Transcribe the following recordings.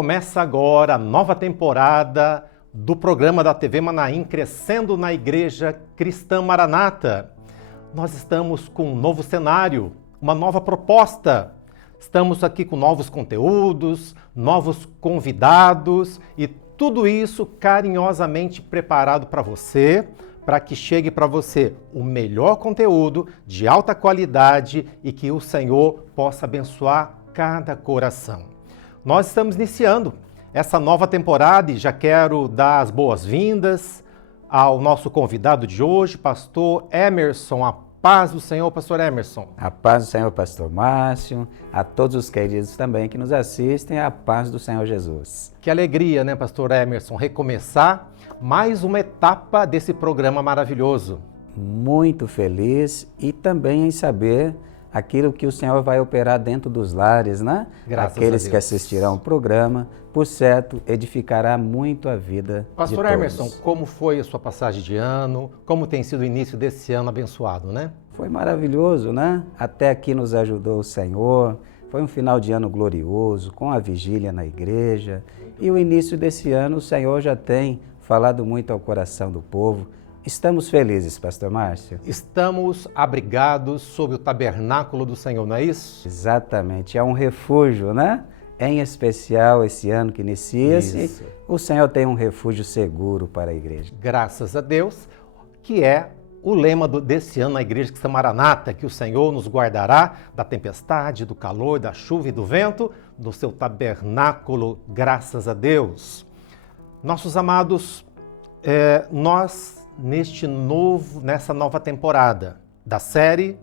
Começa agora a nova temporada do programa da TV Manaim Crescendo na Igreja Cristã Maranata. Nós estamos com um novo cenário, uma nova proposta. Estamos aqui com novos conteúdos, novos convidados e tudo isso carinhosamente preparado para você, para que chegue para você o melhor conteúdo de alta qualidade e que o Senhor possa abençoar cada coração. Nós estamos iniciando essa nova temporada e já quero dar as boas-vindas ao nosso convidado de hoje, pastor Emerson. A paz do Senhor, pastor Emerson. A paz do Senhor, pastor Márcio, a todos os queridos também que nos assistem, a paz do Senhor Jesus. Que alegria, né, pastor Emerson, recomeçar mais uma etapa desse programa maravilhoso. Muito feliz e também em saber aquilo que o Senhor vai operar dentro dos lares, né? Graças Aqueles a Deus. que assistirão o programa, por certo, edificará muito a vida Pastor de todos. Emerson, como foi a sua passagem de ano? Como tem sido o início desse ano abençoado, né? Foi maravilhoso, né? Até aqui nos ajudou o Senhor. Foi um final de ano glorioso, com a vigília na igreja. E o início desse ano, o Senhor já tem falado muito ao coração do povo. Estamos felizes, pastor Márcio? Estamos abrigados sob o tabernáculo do Senhor, não é isso? Exatamente, é um refúgio, né? Em especial esse ano que inicia-se, Isso. o Senhor tem um refúgio seguro para a igreja. Graças a Deus, que é o lema desse ano na Igreja Cristã Maranata, que o Senhor nos guardará da tempestade, do calor, da chuva e do vento, do seu tabernáculo, graças a Deus. Nossos amados, nessa nova temporada da série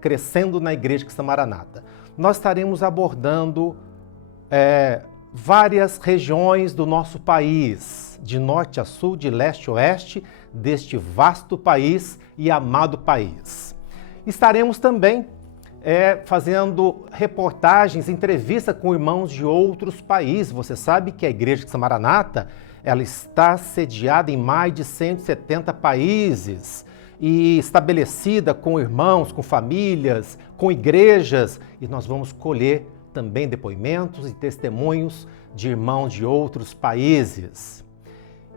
Crescendo na Igreja Cristã Maranata, nós estaremos abordando várias regiões do nosso país, de norte a sul, de leste a oeste, deste vasto país e amado país. Estaremos também fazendo reportagens, entrevistas com irmãos de outros países. Você sabe que a Igreja Cristã Maranata, ela está sediada em mais de 170 países e estabelecida com irmãos, com famílias, com igrejas. E nós vamos colher também depoimentos e testemunhos de irmãos de outros países.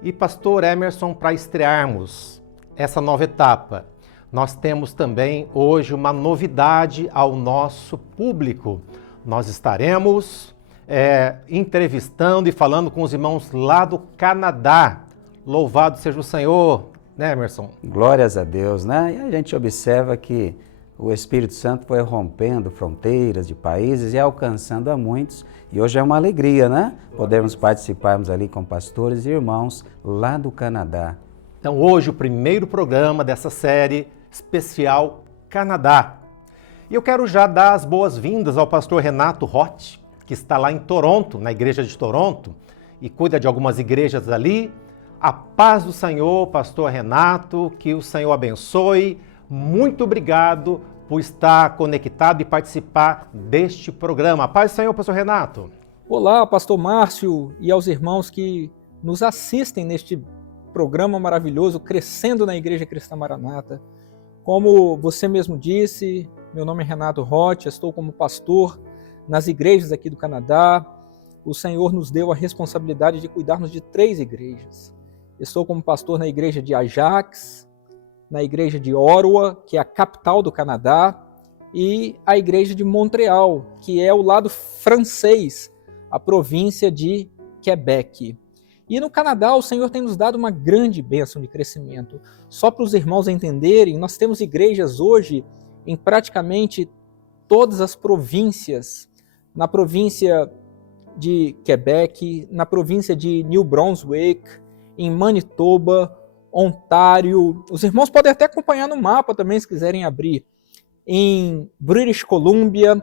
E pastor Emerson, para estrearmos essa nova etapa, nós temos também hoje uma novidade ao nosso público. Nós estaremos entrevistando e falando com os irmãos lá do Canadá. Louvado seja o Senhor, né, Emerson? Glórias a Deus, né? E a gente observa que o Espírito Santo foi rompendo fronteiras de países e alcançando a muitos. E hoje é uma alegria, né? Podermos participarmos ali com pastores e irmãos lá do Canadá. Então hoje o primeiro programa dessa série especial Canadá. E eu quero já dar as boas-vindas ao pastor Renato Roth, que está lá em Toronto, na igreja de Toronto, e cuida de algumas igrejas ali. A paz do Senhor, pastor Renato, que o Senhor abençoe. Muito obrigado por estar conectado e participar deste programa. A paz do Senhor, pastor Renato. Olá, pastor Márcio, e aos irmãos que nos assistem neste programa maravilhoso, Crescendo na Igreja Cristã Maranata. Como você mesmo disse, meu nome é Renato Roth, estou como pastor nas igrejas aqui do Canadá. O Senhor nos deu a responsabilidade de cuidarmos de 3 igrejas. Estou como pastor na igreja de Ajax, na igreja de Ottawa, que é a capital do Canadá, e a igreja de Montreal, que é o lado francês, a província de Quebec. E no Canadá o Senhor tem nos dado uma grande bênção de crescimento. Só para os irmãos entenderem, nós temos igrejas hoje em praticamente todas as províncias. Na província de Quebec, na província de New Brunswick, em Manitoba, Ontário. Os irmãos podem até acompanhar no mapa também, se quiserem abrir. Em British Columbia,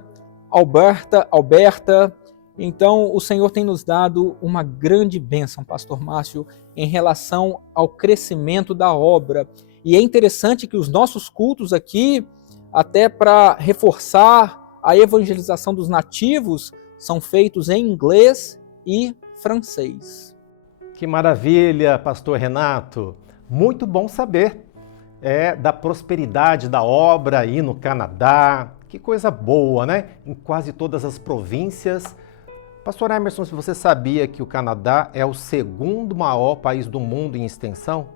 Alberta. Então, o Senhor tem nos dado uma grande bênção, pastor Márcio, em relação ao crescimento da obra. E é interessante que os nossos cultos aqui, até para reforçar a evangelização dos nativos, são feitos em inglês e francês. Que maravilha, pastor Renato. Muito bom saber da prosperidade da obra aí no Canadá. Que coisa boa, né? Em quase todas as províncias. Pastor Emerson, se você sabia que o Canadá é o segundo maior país do mundo em extensão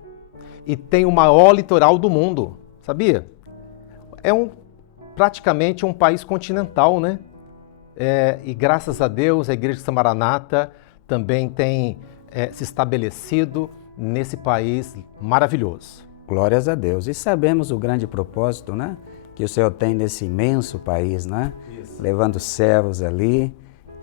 e tem o maior litoral do mundo, sabia? É praticamente um país continental, né? E graças a Deus a Igreja Cristã Maranata também tem se estabelecido nesse país maravilhoso. Glórias a Deus. E sabemos o grande propósito, né? Que o Senhor tem nesse imenso país, né? Isso. Levando servos ali.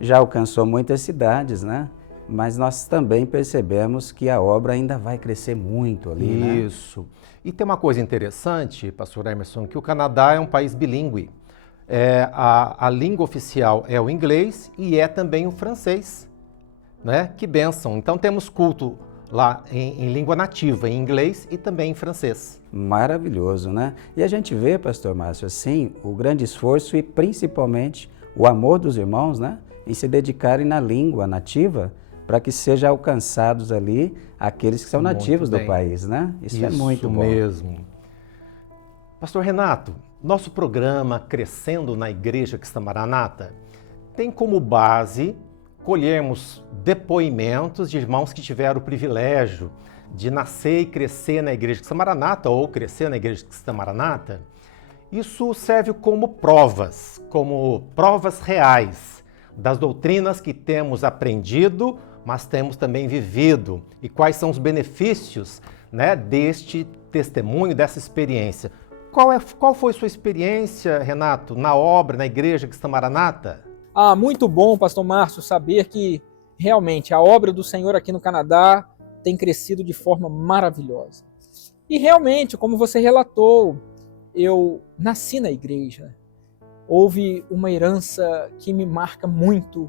Já alcançou muitas cidades, né? Mas nós também percebemos que a obra ainda vai crescer muito ali, né? Isso. E tem uma coisa interessante, pastor Emerson, que o Canadá é um país bilíngue. A língua oficial é o inglês e é também o francês, né? Que bênção. Então temos culto lá em língua nativa, em inglês e também em francês. Maravilhoso, né? E a gente vê, pastor Márcio, assim, o grande esforço e principalmente o amor dos irmãos, né? Em se dedicarem na língua nativa para que sejam alcançados ali aqueles que são nativos do país, né? Isso é muito bom. Isso mesmo. Pastor Renato, nosso programa Crescendo na Igreja Cristã Maranata tem como base colhermos depoimentos de irmãos que tiveram o privilégio de nascer e crescer na Igreja Cristã Maranata ou crescer na Igreja Cristã Maranata. Isso serve como provas reais das doutrinas que temos aprendido, mas temos também vivido. E quais são os benefícios, né, deste testemunho, dessa experiência. Qual foi sua experiência, Renato, na obra, na Igreja Cristã Maranata? Muito bom, pastor Márcio, saber que realmente a obra do Senhor aqui no Canadá tem crescido de forma maravilhosa. E realmente, como você relatou, eu nasci na igreja. Houve uma herança que me marca muito,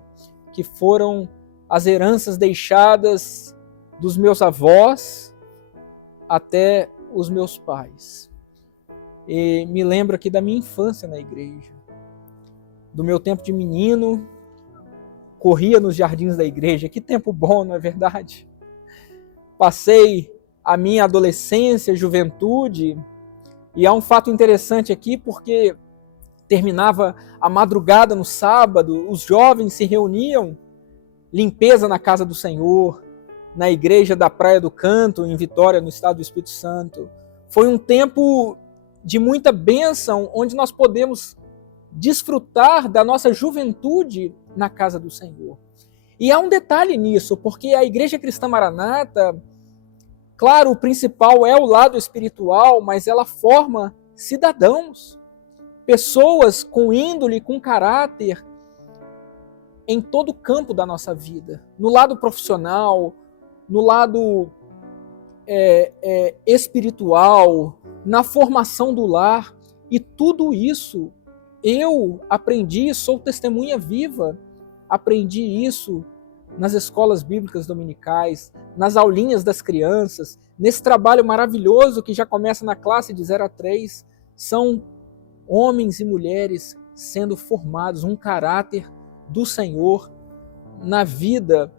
que foram as heranças deixadas dos meus avós até os meus pais. E me lembro aqui da minha infância na igreja, do meu tempo de menino, corria nos jardins da igreja. Que tempo bom, não é verdade? Passei a minha adolescência, juventude, e há um fato interessante aqui, porque terminava a madrugada no sábado, os jovens se reuniam, limpeza na casa do Senhor, na igreja da Praia do Canto, em Vitória, no estado do Espírito Santo. Foi um tempo de muita bênção, onde nós podemos desfrutar da nossa juventude na casa do Senhor. E há um detalhe nisso, porque a Igreja Cristã Maranata, claro, o principal é o lado espiritual, mas ela forma cidadãos, pessoas com índole, com caráter, em todo o campo da nossa vida, no lado profissional, no lado espiritual, na formação do lar, e tudo isso eu aprendi, sou testemunha viva, aprendi isso nas escolas bíblicas dominicais, nas aulinhas das crianças, nesse trabalho maravilhoso que já começa na classe de 0 a 3, são homens e mulheres sendo formados, um caráter do Senhor na vida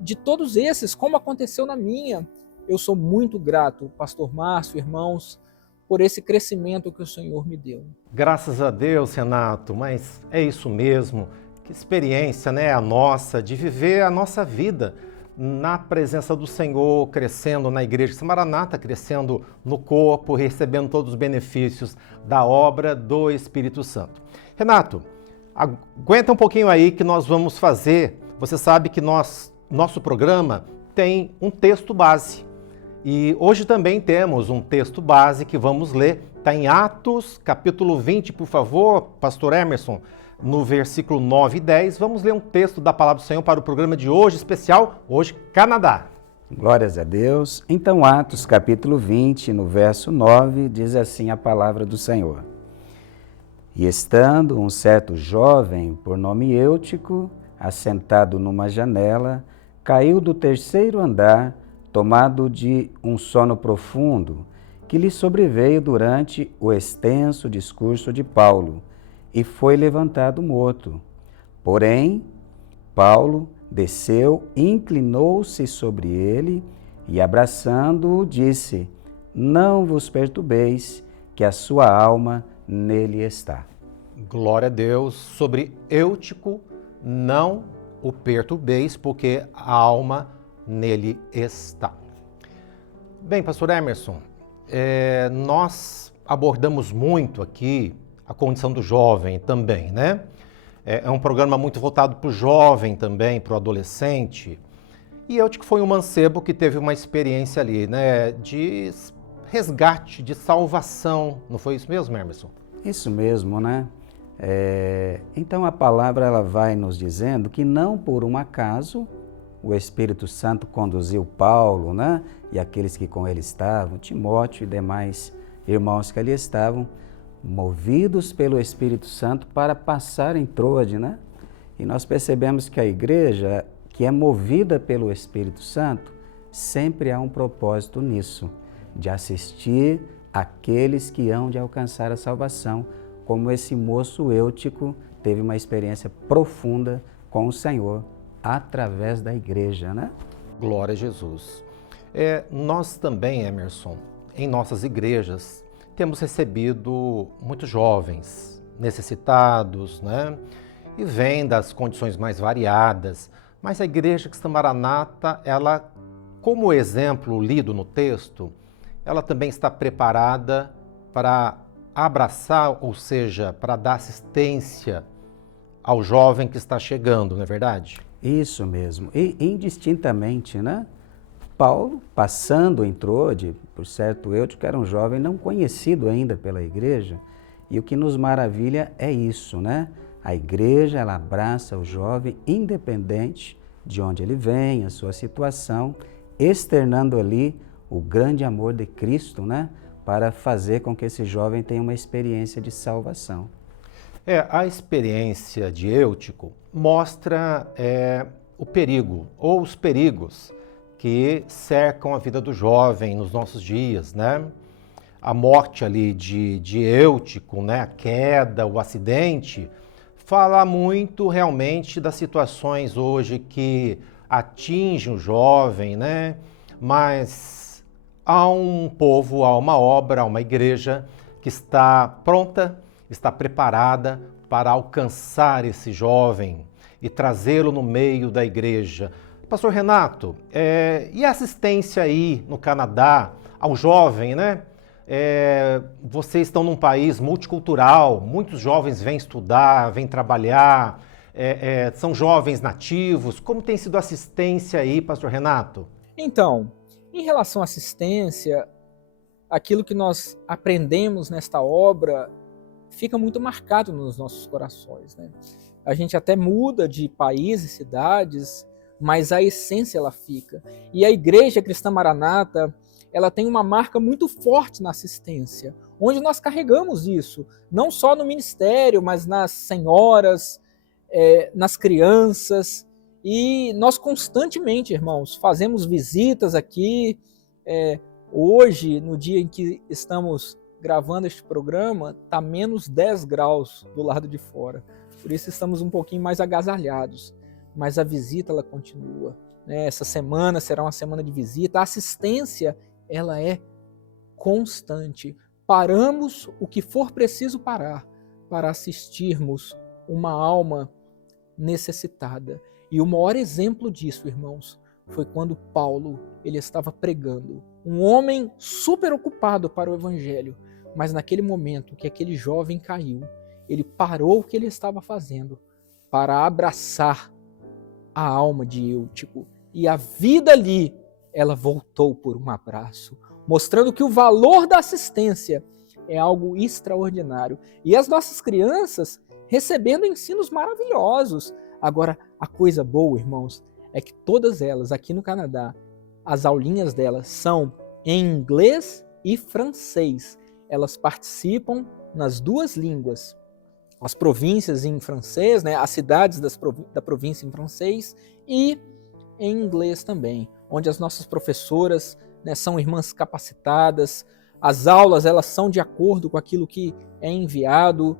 de todos esses, como aconteceu na minha. Eu sou muito grato, pastor Márcio, irmãos, por esse crescimento que o Senhor me deu. Graças a Deus, Renato, mas é isso mesmo. Que experiência, né, a nossa, de viver a nossa vida na presença do Senhor, crescendo na Igreja Cristã Maranata, crescendo no corpo, recebendo todos os benefícios da obra do Espírito Santo. Renato, aguenta um pouquinho aí que nós vamos fazer. Você sabe que nosso programa tem um texto base. E hoje também temos um texto base que vamos ler. Está em Atos, capítulo 20, por favor, pastor Emerson, no versículo 9 e 10. Vamos ler um texto da Palavra do Senhor para o programa de hoje, especial, hoje, Canadá. Glórias a Deus. Então, Atos, capítulo 20, no verso 9, diz assim a palavra do Senhor. E estando um certo jovem, por nome Eutico, assentado numa janela, caiu do terceiro andar, tomado de um sono profundo, que lhe sobreveio durante o extenso discurso de Paulo, e foi levantado morto. Porém, Paulo desceu, inclinou-se sobre ele e, abraçando-o, disse: Não vos perturbeis, que a sua alma nele está. Glória a Deus. Sobre Eutico, não o perturbeis, porque a alma nele está. Bem, pastor Emerson, nós abordamos muito aqui a condição do jovem também, né? É um programa muito voltado para o jovem também, para o adolescente. E eu acho que foi um mancebo que teve uma experiência ali, né, de resgate, de salvação. Não foi isso mesmo, Emerson? Isso mesmo, né? Então a palavra ela vai nos dizendo que não por um acaso o Espírito Santo conduziu Paulo, né? E aqueles que com ele estavam, Timóteo e demais irmãos que ali estavam, movidos pelo Espírito Santo para passar em Troade, né? E nós percebemos que a igreja que é movida pelo Espírito Santo, sempre há um propósito nisso, de assistir aqueles que hão de alcançar a salvação, como esse moço Eutico teve uma experiência profunda com o Senhor através da igreja, né? Glória a Jesus. Nós também, Emerson, em nossas igrejas, temos recebido muitos jovens necessitados, né? E vêm das condições mais variadas, mas a Igreja Cristã Maranata, ela, como exemplo lido no texto, ela também está preparada para abraçar, ou seja, para dar assistência ao jovem que está chegando, não é verdade? Isso mesmo, e indistintamente, né? Paulo, passando em Troade, por certo Eutico, era um jovem não conhecido ainda pela igreja, e o que nos maravilha é isso, né? A igreja, ela abraça o jovem independente de onde ele vem, a sua situação, externando ali o grande amor de Cristo, né? Para fazer com que esse jovem tenha uma experiência de salvação. A experiência de Eutico mostra o perigo, ou os perigos, que cercam a vida do jovem nos nossos dias, né? A morte ali de Eutico, né? A queda, o acidente, fala muito realmente das situações hoje que atingem o jovem, né? Mas há um povo, há uma obra, há uma igreja que está pronta, está preparada para alcançar esse jovem e trazê-lo no meio da igreja. Pastor Renato, e a assistência aí no Canadá ao jovem, né? Vocês estão num país multicultural, muitos jovens vêm estudar, vêm trabalhar, são jovens nativos. Como tem sido a assistência aí, pastor Renato? Então, em relação à assistência, aquilo que nós aprendemos nesta obra fica muito marcado nos nossos corações, né? A gente até muda de país e cidades, mas a essência ela fica. E a Igreja Cristã Maranata, ela tem uma marca muito forte na assistência, onde nós carregamos isso, não só no ministério, mas nas senhoras, nas crianças, e nós constantemente, irmãos, fazemos visitas aqui. Hoje, no dia em que estamos gravando este programa, está menos 10 graus do lado de fora, por isso estamos um pouquinho mais agasalhados, mas a visita ela continua, né? Essa semana será uma semana de visita, a assistência ela é constante. Paramos o que for preciso parar para assistirmos uma alma necessitada. E o maior exemplo disso, irmãos, foi quando Paulo ele estava pregando. Um homem super ocupado para o evangelho, mas naquele momento que aquele jovem caiu, ele parou o que ele estava fazendo para abraçar a alma de Eutico. E a vida ali, ela voltou por um abraço, mostrando que o valor da assistência é algo extraordinário. E as nossas crianças recebendo ensinos maravilhosos. Agora, a coisa boa, irmãos, é que todas elas, aqui no Canadá, as aulinhas delas são em inglês e francês. Elas participam nas duas línguas. As províncias em francês, né, as cidades da província em francês e em inglês também, onde as nossas professoras, né, são irmãs capacitadas. As aulas elas são de acordo com aquilo que é enviado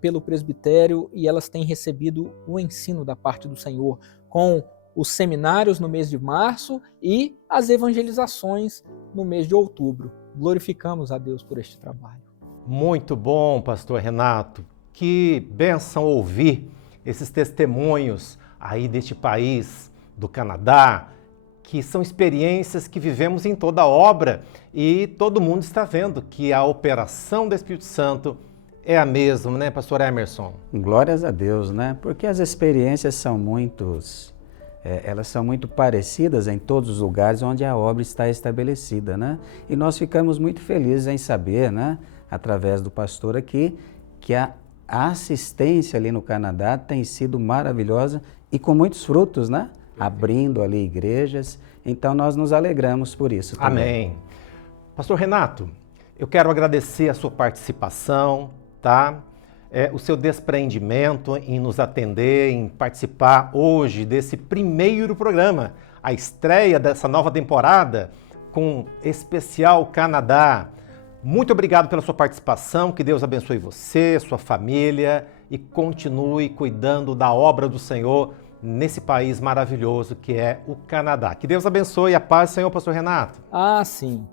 pelo presbitério e elas têm recebido o ensino da parte do Senhor, com os seminários no mês de março e as evangelizações no mês de outubro. Glorificamos a Deus por este trabalho. Muito bom, pastor Renato. Que bênção ouvir esses testemunhos aí deste país do Canadá, que são experiências que vivemos em toda a obra e todo mundo está vendo que a operação do Espírito Santo é a mesma, né, pastor Emerson? Glórias a Deus, né? Porque as experiências são elas são muito parecidas em todos os lugares onde a obra está estabelecida, né? E nós ficamos muito felizes em saber, né, através do pastor aqui, que a assistência ali no Canadá tem sido maravilhosa e com muitos frutos, né? Abrindo ali igrejas. Então nós nos alegramos por isso também. Amém. Pastor Renato, eu quero agradecer a sua participação, tá? O seu despreendimento em nos atender, em participar hoje desse primeiro programa, a estreia dessa nova temporada com especial Canadá. Muito obrigado pela sua participação, que Deus abençoe você, sua família e continue cuidando da obra do Senhor nesse país maravilhoso que é o Canadá. Que Deus abençoe, a paz do Senhor, pastor Renato. Ah, sim.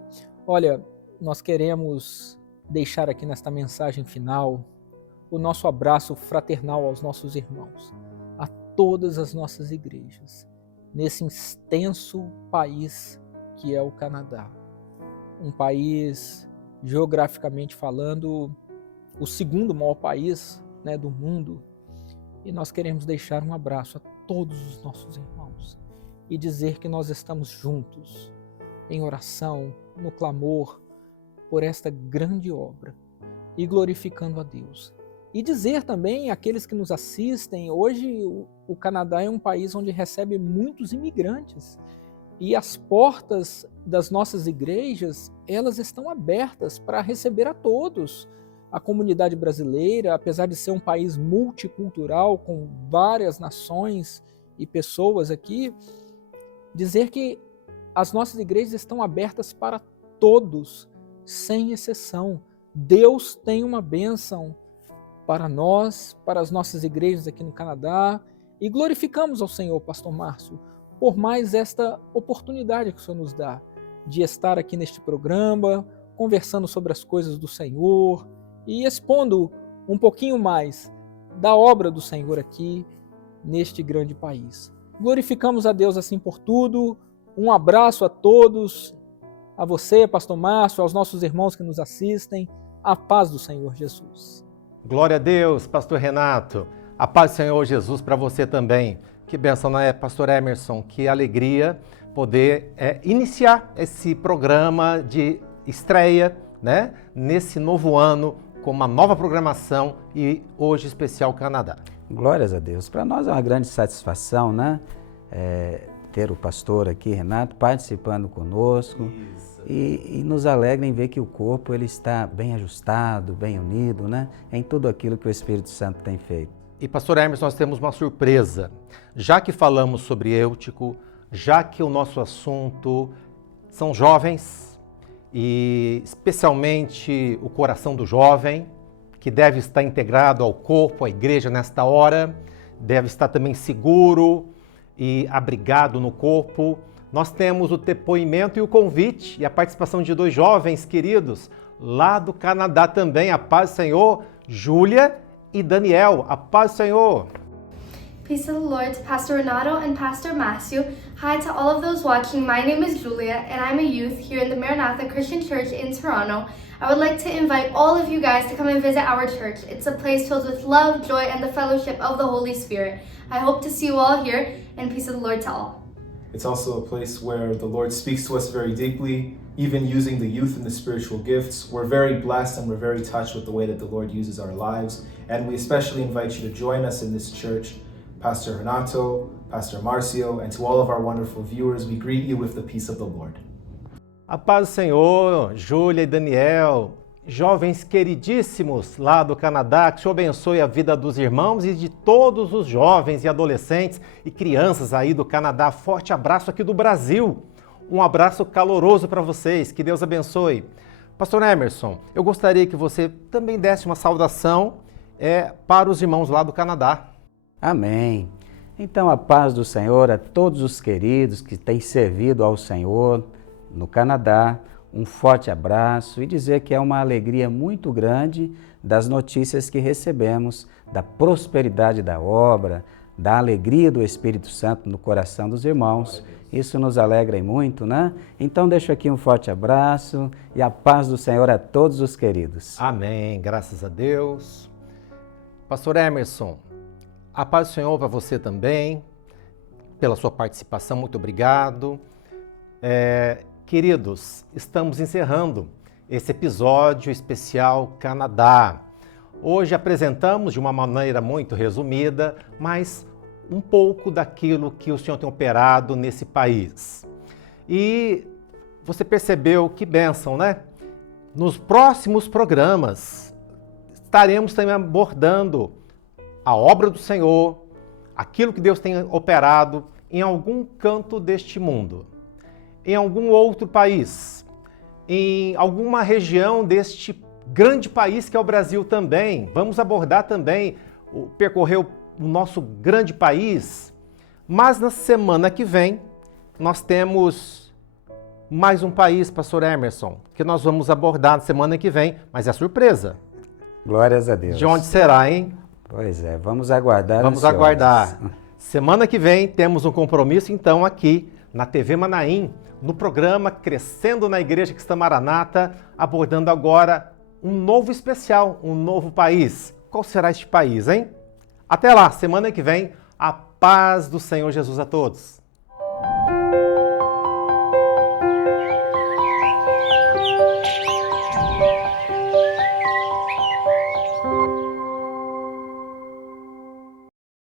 Olha, nós queremos deixar aqui nesta mensagem final o nosso abraço fraternal aos nossos irmãos, a todas as nossas igrejas, nesse extenso país que é o Canadá. Um país, geograficamente falando, o segundo maior país, né, do mundo. E nós queremos deixar um abraço a todos os nossos irmãos e dizer que nós estamos juntos, em oração, no clamor, por esta grande obra e glorificando a Deus. E dizer também àqueles que nos assistem, hoje o Canadá é um país onde recebe muitos imigrantes e as portas das nossas igrejas, elas estão abertas para receber a todos. A comunidade brasileira, apesar de ser um país multicultural, com várias nações e pessoas aqui, dizer que as nossas igrejas estão abertas para todos, sem exceção. Deus tem uma bênção para nós, para as nossas igrejas aqui no Canadá, e glorificamos ao Senhor, pastor Márcio, por mais esta oportunidade que o Senhor nos dá de estar aqui neste programa, conversando sobre as coisas do Senhor e expondo um pouquinho mais da obra do Senhor aqui neste grande país. Glorificamos a Deus assim por tudo. Um abraço a todos, a você, pastor Márcio, aos nossos irmãos que nos assistem. A paz do Senhor Jesus. Glória a Deus, pastor Renato. A paz do Senhor Jesus para você também. Que bênção, né, pastor Emerson? Que alegria poder iniciar esse programa de estreia, né, nesse novo ano, com uma nova programação e hoje especial Canadá. Glórias a Deus. Para nós é uma grande satisfação, né, ter o pastor aqui, Renato, participando conosco. E nos alegra em ver que o corpo ele está bem ajustado, bem unido, né, em tudo aquilo que o Espírito Santo tem feito. E pastor Emerson, nós temos uma surpresa. Já que falamos sobre Eutico, já que o nosso assunto são jovens, e especialmente o coração do jovem, que deve estar integrado ao corpo, à igreja nesta hora, deve estar também seguro e abrigado no corpo. Nós temos o depoimento e o convite e a participação de dois jovens queridos lá do Canadá também. A paz do Senhor, Júlia e Daniel. A paz do Senhor. Peace of the Lord to Pastor Renato and Pastor Márcio. Hi to all of those watching. My name is Julia and I'm a youth here in the Maranatha Christian Church in Toronto. I would like to invite all of you guys to come and visit our church. It's a place filled with love, joy, and the fellowship of the Holy Spirit. I hope to see you all here, and peace of the Lord to all. It's also a place where the Lord speaks to us very deeply, even using the youth and the spiritual gifts. We're very blessed and we're very touched with the way that the Lord uses our lives. And we especially invite you to join us in this church. Pastor Renato, Pastor Márcio, and to all of our wonderful viewers, we greet you with the peace of the Lord. A paz do Senhor, Júlia e Daniel, jovens queridíssimos lá do Canadá, que o Senhor abençoe a vida dos irmãos e de todos os jovens e adolescentes e crianças aí do Canadá. Forte abraço aqui do Brasil. Um abraço caloroso para vocês. Que Deus abençoe. Pastor Emerson, eu gostaria que você também desse uma saudação para os irmãos lá do Canadá. Amém. Então a paz do Senhor a todos os queridos que têm servido ao Senhor no Canadá. Um forte abraço e dizer que é uma alegria muito grande das notícias que recebemos, da prosperidade da obra, da alegria do Espírito Santo no coração dos irmãos. Isso nos alegra e muito, né? Então deixo aqui um forte abraço e a paz do Senhor a todos os queridos. Amém, graças a Deus. Pastor Emerson, a paz do Senhor para você também, pela sua participação, muito obrigado. Queridos, estamos encerrando esse episódio especial Canadá. Hoje apresentamos de uma maneira muito resumida, mas um pouco daquilo que o Senhor tem operado nesse país. E você percebeu que bênção, né? Nos próximos programas estaremos também abordando a obra do Senhor, aquilo que Deus tem operado em algum canto deste mundo, em algum outro país, em alguma região deste grande país que é o Brasil também. Vamos abordar também, percorrer o nosso grande país, mas na semana que vem nós temos mais um país, pastor Emerson, que nós vamos abordar na semana que vem, mas é surpresa. Glórias a Deus. De onde será, hein? Pois é, vamos aguardar. Vamos ansiosos. aguardar. Semana que vem temos um compromisso, então, aqui na TV Manaim, no programa Crescendo na Igreja Cristã Maranata, abordando agora um novo especial, um novo país. Qual será este país, hein? Até lá, semana que vem, a paz do Senhor Jesus a todos.